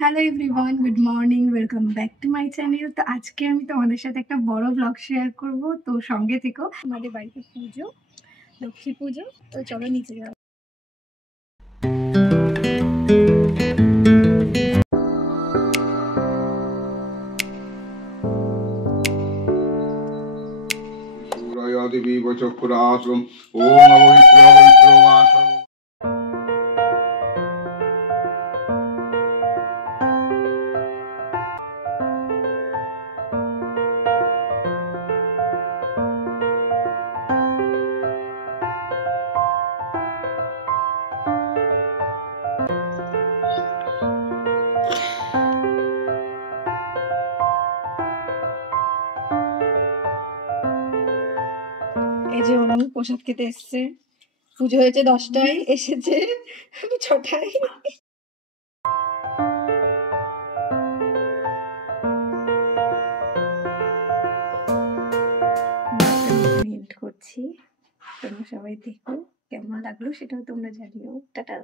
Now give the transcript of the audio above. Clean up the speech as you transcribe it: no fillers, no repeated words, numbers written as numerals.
Hello everyone, good morning, welcome back to my channel. তো আজকে আমি তোমাদের সাথে একটা বড় ব্লগ শেয়ার করব, তো সঙ্গে থেকো। আমাদের বাড়িতে পুজো, লক্ষ্মী পুজো। তো চলো নিচে যাও। দেবী চক্ষুরাশ্রম ওম অপবিত্র পবিত্র বাসম। এই যে অনু প্রসাদ খেতে এসছে। পুজো হয়েছে 10টায়, এসেছে 6টায়। করছি, তোমরা সবাই দেখো কেমন লাগলো সেটাও তোমরা জানিও। টাটা।